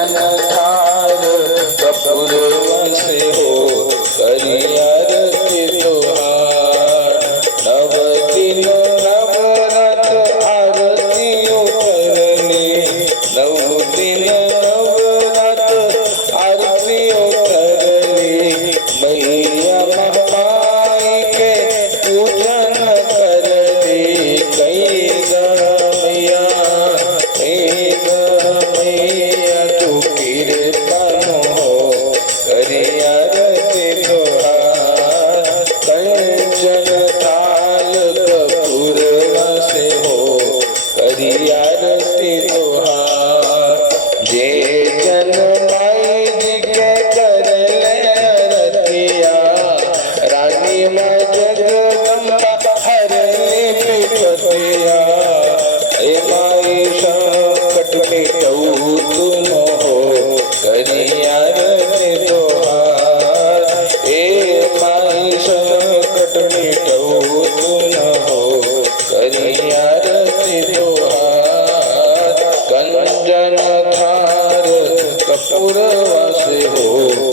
कंचन थार कपूर वसे हो करी आरती तुहार। नव दिन नवरात आरती करनी, नव दिन नवरात आरती करनी। मैया महामाई के पूजन करनी, कई मैया मैया तू कृपानु हो करी आरती तुहार। कंचन थाल कपूर वसे हो करी आरती तुहार। जे जन माई जी के करले आरतिया, रानी माँ जगदम्बा हरली विपतिया। हे माई संकट मिटऊ तुम हो करी आरती तुहार। हे माई संकट मिटऊ तुम हो करी आरती तुहार। कंचन थार कपूर वसे हो